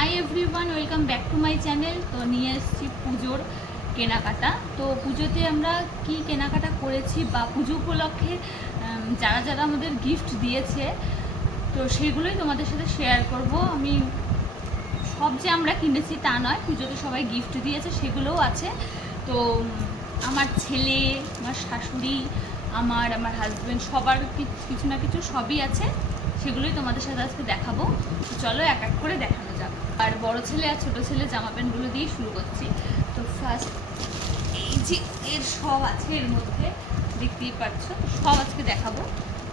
Hi everyone, welcome back to my channel. তো নিয়ে এসেছি পুজোর কেনাকাটা। তো পুজোতে আমরা কি কেনাকাটা করেছি বা পুজো উপলক্ষে যারা যারা আমাদের গিফট দিয়েছে, তো সেগুলোই তোমাদের সাথে শেয়ার করব। আমি সব যে আমরা কিনেছি তা নয়, পুজোতে সবাই গিফট দিয়েছে সেগুলোও আছে। তো আমার ছেলে, আমার শাশুড়ি, আমার হাজব্যান্ড, সবার কিছু না কিছু সবই আছে, সেগুলোই তোমাদের সাথে আজকে দেখাবো। চলো এক এক করে দেখানো যাক। আর বড় ছেলে আর ছোটো ছেলে জামা প্যান্টগুলো দিয়ে শুরু করছি। তো ফার্স্ট এই যে এর সব আছে, এর মধ্যে দেখতেই পাচ্ছ, সব আজকে দেখাবো।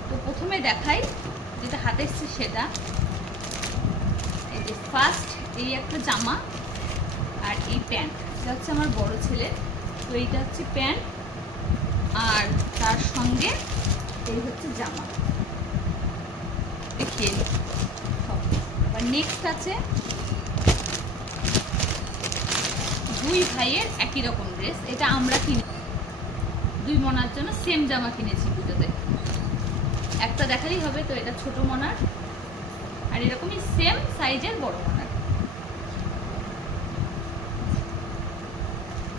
তো প্রথমে দেখাই যেটা হাতে এসছে সেটা। এই যে ফার্স্ট এই একটা জামা আর এই প্যান্ট, এটা হচ্ছে আমার বড় ছেলে। তো এইটা হচ্ছে প্যান্ট আর তার সঙ্গে এই হচ্ছে জামা। দেখিয়ে সব। আবার নেক্সট আছে দুই ভাইয়ের একই রকম ড্রেস, এটা আমরা কিনে দুই মনার জন্য সেম জামা কিনেছি পুজোতে। একটা দেখালেই হবে। তো এটা ছোট মনার আর এরকমই সেম সাইজের বড় মনার।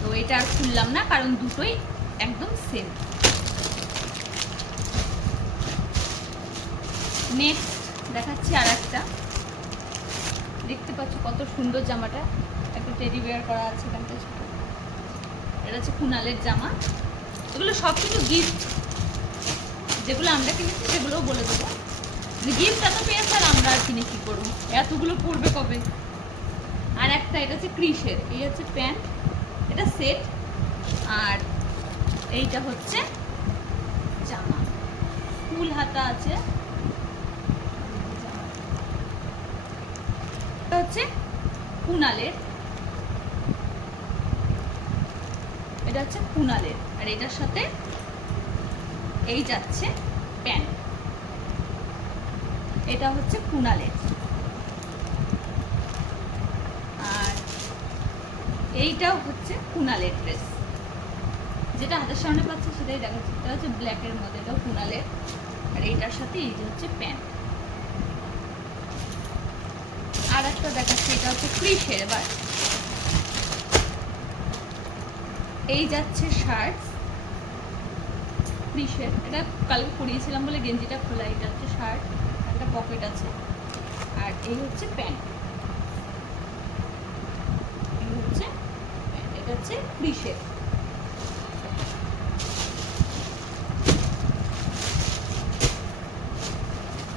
তো এটা আর খুললাম না, কারণ দুটোই একদম সেম। নেক্সট দেখাচ্ছি আর একটা। দেখতে পাচ্ছ কত সুন্দর জামাটা, একটু টেডি বিয়ার করা আছে এখানটা। এটা হচ্ছে কুনালের জামা। এগুলো সব কিছু গিফট, যেগুলো আমরা কিনেছি সেগুলোও বলে দেবো। গিফট এত পেয়েছে আর আমরা আর কিনে কী করবো, এতগুলো পড়বে কবে। আর একটা এটা হচ্ছে ক্রিসের, এই হচ্ছে প্যান্ট, এটা সেট। আর এইটা হচ্ছে জামা, ফুল হাতা আছে। এটা হচ্ছে কুনালের, এটা হচ্ছে কুনালের। আর এটার সাথে এই যাচ্ছে প্যান্ট, এটা হচ্ছে কুনালের। আর এইটাও হচ্ছে কুনালের ড্রেস, যেটা হাতের সামনে পাচ্ছে সেটাই দেখাচ্ছে। এটা হচ্ছে ব্ল্যাকের মধ্যে, এটাও কুনালের। আর এইটার সাথে এই যে হচ্ছে প্যান্ট। আর একটা দেখাচ্ছে, এটা হচ্ছে ক্রিসের। এবার এই যাচ্ছে শার্ট ক্রিসের, এটা কালকে পরিয়েছিলাম বলে গেঞ্জিটা খোলা। এটা হচ্ছে শার্ট, একটা পকেট আছে। আর এই হচ্ছে প্যান্ট, এই হচ্ছে প্যান্ট। এটা হচ্ছে ক্রিসের।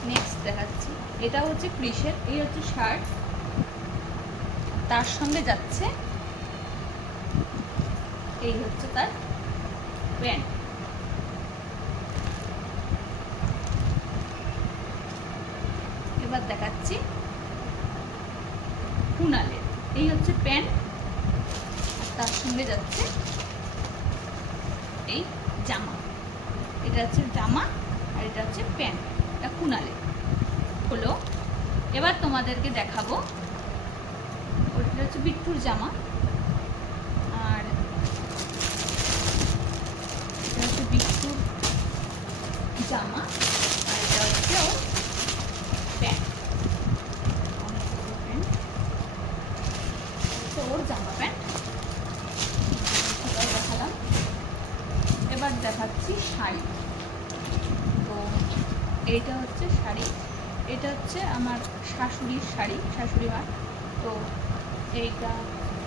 নেক্সট দেখাচ্ছি, এটা হচ্ছে ক্রিসের, এই হচ্ছে শার্ট, তার সঙ্গে যাচ্ছে এই হচ্ছে তার প্যান্ট। এবার দেখাচ্ছি কুনালের, এই হচ্ছে প্যান্ট আর তার সঙ্গে যাচ্ছে এই জামা। এটা হচ্ছে জামা আর এটা হচ্ছে প্যান্ট, এটা কুনালের হলো। এবার তোমাদেরকে দেখাবো, ওটা হচ্ছে বিট্টুর জামা। আর এটা হচ্ছে বিট্টুর জামা আর এটা হচ্ছে ওর প্যান্ট, ওর জামা প্যান্ট দেখালাম। এবার দেখাচ্ছি শাড়ি। তো এইটা হচ্ছে শাড়ি, এটা হচ্ছে আমার শাশুড়ির শাড়ি, শাশুড়ি মার। তো এইটা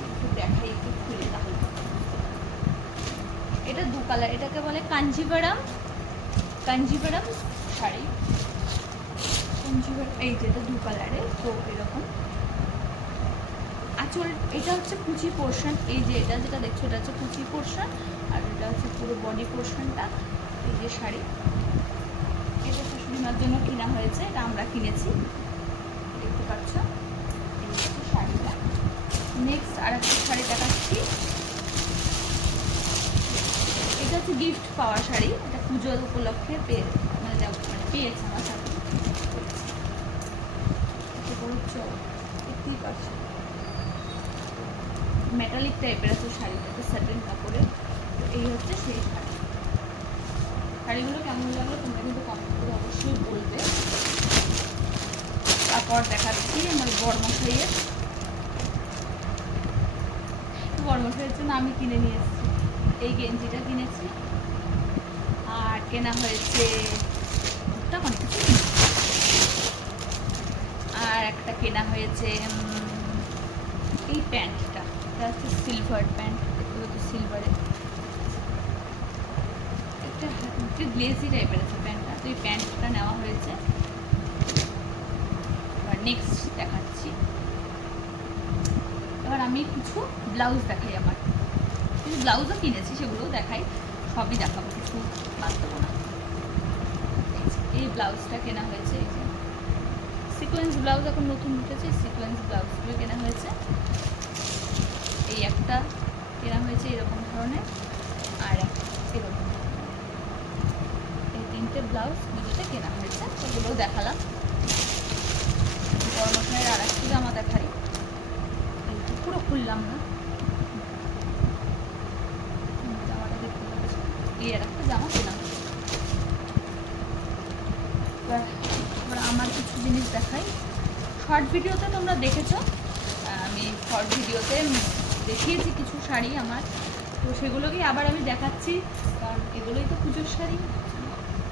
একটু দেখাই, একটু খুলে তাহলে। এটা দু কালার, এটাকে বলে কাঞ্জিভারাম শাড়ি। এই যে এটা দু কালারের। তো এরকম আঁচল, এটা হচ্ছে কুচি পোর্শন। এই যে এটা যেটা দেখছো এটা হচ্ছে কুচি পোর্শন, আর এটা হচ্ছে পুরো বডি পোর্শনটা। এই যে শাড়ি, এটা শাশুড়িমার জন্য কেনা হয়েছে, এটা আমরা কিনেছি, দেখতে পাচ্ছ। এই হচ্ছে শাড়িটা। নেক্সট আর একটা শাড়ি দেখাচ্ছি, এটা হচ্ছে গিফট পাওয়া শাড়ি। এটা পুজোর উপলক্ষে পেয়েছে আমার সাথে। দেখতেই পাচ্ছ মেটালিক টাইপের আছে শাড়িটা, স্যাটিন কাপড়ের। তো এই হচ্ছে সেই শাড়ি। শাড়িগুলো কেমন লাগলো তোমরা কিন্তু কমেন্ট করে অবশ্যই বলবে। তারপর দেখাচ্ছি আমার বড়মশাইয়ের বড়মশাইয়ের জন্য আমি কিনে নিয়ে এসেছি। এই গেঞ্জিটা কিনেছি, আর কেনা হয়েছে অনেক কিছু, আর একটা কেনা হয়েছে এই প্যান্টটা, এটা হচ্ছে সিলভার প্যান্ট, এগুলো তো সিলভারের, একটা গ্লেজি টাইপের আছে প্যান্টটা, তো এই প্যান্টটা নেওয়া হয়েছে। এবার নেক্সট দেখাচ্ছি, এবার আমি কিছু ব্লাউজ দেখাই, আমার কিছু ব্লাউজও কিনেছি, সেগুলোও দেখাই, সবই দেখাবো, কিছু বাদ দেবো না। এই ব্লাউজটা কেনা হয়েছে, এই যে সিকোয়েন্স ব্লাউজ এখন নতুন উঠেছে, সিকোয়েন্স ব্লাউজগুলো কেনা হয়েছে। এই একটা কেনা হয়েছে এরকম ধরনের, আর এরকম, এই তিনটে ব্লাউজ পুজোতে কেনা হয়েছে, সেগুলোও দেখালাম। বড়মশাইয়ের আর একটু জামা দেখাই, পুরো খুললাম না, জামাটা দেখতে পাচ্ছি, এই আর একটা জামা কেনা হয়েছে। এবার আমার কিছু জিনিস দেখাই, শর্ট ভিডিওতে তোমরা দেখেছো, আমি শর্ট ভিডিওতে দেখিয়েছি কিছু শাড়ি আমার, তো সেগুলোকেই আবার আমি দেখাচ্ছি, কারণ এগুলোই তো পুজোর শাড়ি,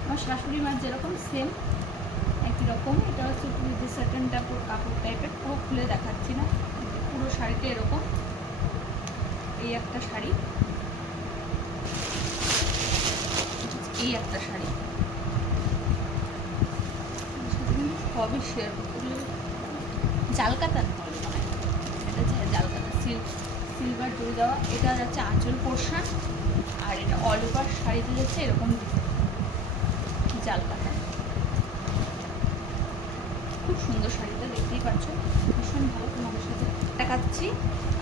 আমার শাশুড়ি মার যেরকম সেম একই রকম। এটা হচ্ছে পুরো সার্টেন কাপড় টাইপের, পুরো খুলে দেখাচ্ছি না, পুরো শাড়িটা এরকম। এই একটা শাড়ি, এই একটা শাড়ি, সবই শেয়ার করতে, জালকাতা মানে এটা হচ্ছে জালকাতা সিলভার জড়ি দেওয়া, এটা যাচ্ছে আঁচল পোর্শন, আর এটা অল ওভার শাড়িতে যাচ্ছে এরকম জালকাতা, খুব সুন্দর শাড়িটা, দেখতেই পাচ্ছ, ভীষণ ভালো, তোমাদের সাথে দেখাচ্ছি।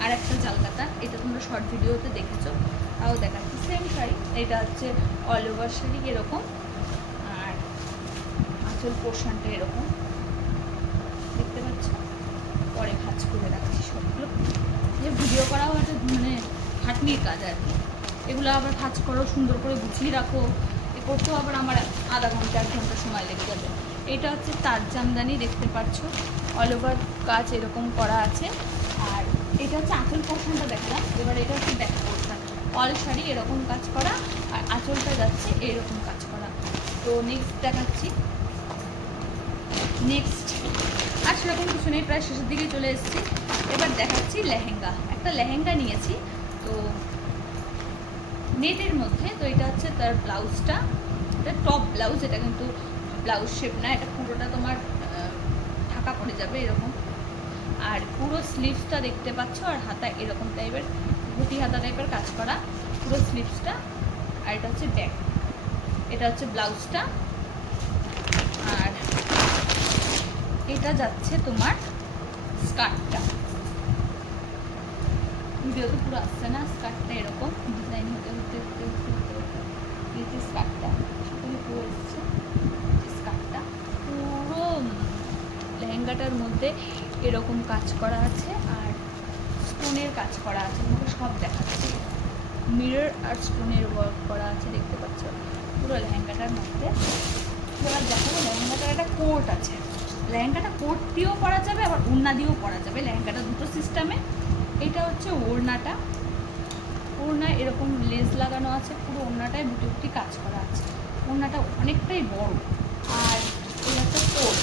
আর একটা জালকাতা, এটা তোমরা শর্ট ভিডিওতে দেখেছো, তাও দেখাচ্ছি, সেম শাড়ি, এটা হচ্ছে অল ওভার শাড়ি এরকম, আর আঁচল পোর্শনটা এরকম দেখতে পাচ্ছ। পরে ভাঁজ করে রাখছি সবগুলো, যে ভিডিও করাও একটা মানে খাটনির কাজ আর কি, এগুলো আবার ভাঁজ করো, সুন্দর করে গুছিয়ে রাখো, এ করতেও আবার আমার আধা ঘন্টা 1 ঘন্টা সময় লেগে যাবে। এটা হচ্ছে তার জামদানি, দেখতে পাচ্ছ অল ওভার কাজ এরকম করা আছে, আর এটা হচ্ছে আঁচল পোর্শনটা দেখালাম। এবার এটা হচ্ছে ব্যাক পোর্শন, অল শাড়ি এরকম কাজ করা, আর আঁচলটা যাচ্ছে এইরকম কাজ করা। তো নেক্সট দেখাচ্ছি, নেক্সট আর সেরকম কিছু নেই, প্রায় শেষের দিকে চলে এসেছি। এবার দেখাচ্ছি লেহেঙ্গা, একটা লেহেঙ্গা নিয়েছি, তো নেটের মধ্যে, তো এটা হচ্ছে তার ব্লাউজটা, এটা টপ ব্লাউজ, এটা কিন্তু ব্লাউজ শেপ না, এটা পুরোটা তোমার ঢাকা পড়ে যাবে এরকম, আর পুরো স্লিভসটা দেখতে পাচ্ছ, আর হাতা এরকম টাইপের ঘটি হাতা টাইপের কাজ করা পুরো স্লিভসটা, আর এটা হচ্ছে ব্যাক, এটা হচ্ছে ব্লাউজটা, আর এটা যাচ্ছে তোমার স্কার্টটা, ভিডিওতে পুরো আসছে না, স্কার্টটা এরকম ডিজাইন হতে হতে হতে হতে হতে এই যে স্কার্টটা সেখানে পুরো এসছে, স্কার্টটা পুরো লেহেঙ্গাটার মধ্যে এরকম কাজ করা আছে, আর স্টোনের কাজ করা আছে, আমাকে সব দেখাচ্ছে, মিরর আর স্টোনের ওয়ার্ক করা আছে, দেখতে পাচ্ছ পুরো লেহেঙ্গাটার মধ্যে। এবার দেখাবো লেহেঙ্গাটার একটা কোট আছে, লেহেঙ্গাটা কোট দিয়েও পরা যাবে, আবার ওড়না দিয়েও পরা যাবে, লেহেঙ্গাটা দুটো সিস্টেমে। এটা হচ্ছে ওড়নাটা, ওড়না এরকম লেস লাগানো আছে, পুরো ওড়নাটায় বুটি বুটি কাজ করা আছে, ওড়নাটা অনেকটাই বড়, আর এটা একটা কোট,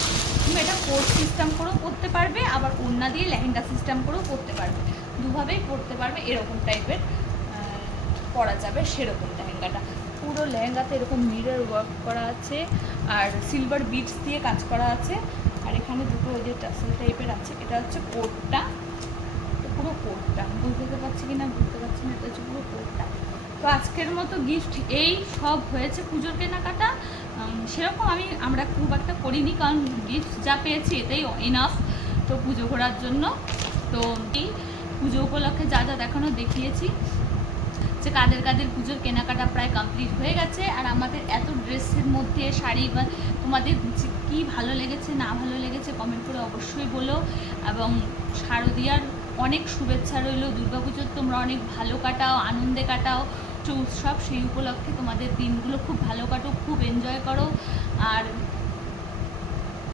তুমি এটা কোট সিস্টেম করেও পরতে পারবে, আবার ওড়না দিয়ে লেহেঙ্গা সিস্টেম করেও পরতে পারবে, দুভাবেই পরতে পারবে, এরকম টাইপের পরা যাবে সেরকম লেহেঙ্গাটা। পুরো লেহেঙ্গাতে এরকম মিরর ওয়ার্ক করা আছে, আর সিলভার বিটস দিয়ে কাজ করা আছে, আর এখানে দুটো ওই যে টাসেল টাইপের আছে। এটা হচ্ছে কোটটা, পুরো কোটটা বুঝতে পারছি কি না বুঝতে পারছি না, এটা হচ্ছে পুরো কোটটা। তো আজকের মতো গিফট এই সব হয়েছে পুজোর কেনাকাটা, সেরকম আমরা খুব একটা করিনি, কারণ গিফট যা পেয়েছি এটাই এনাফ তো পুজো ঘোরার জন্য। তো এই পুজো উপলক্ষে যা যা দেখানো দেখিয়েছি, যে কাদের কাদের পুজোর কেনাকাটা প্রায় কমপ্লিট হয়ে গেছে, আর আমাদের এত ড্রেসের মধ্যে শাড়ি বা তোমাদের কী ভালো লেগেছে না ভালো লেগেছে কমেন্ট করে অবশ্যই বলো, এবং শারদীয়ার অনেক শুভেচ্ছা রইল, দুর্গাপুজোর তোমরা অনেক ভালো কাটাও, আনন্দে কাটাও, উৎসব সেই উপলক্ষে তোমাদের দিনগুলো খুব ভালো কাটো, খুব এনজয় করো, আর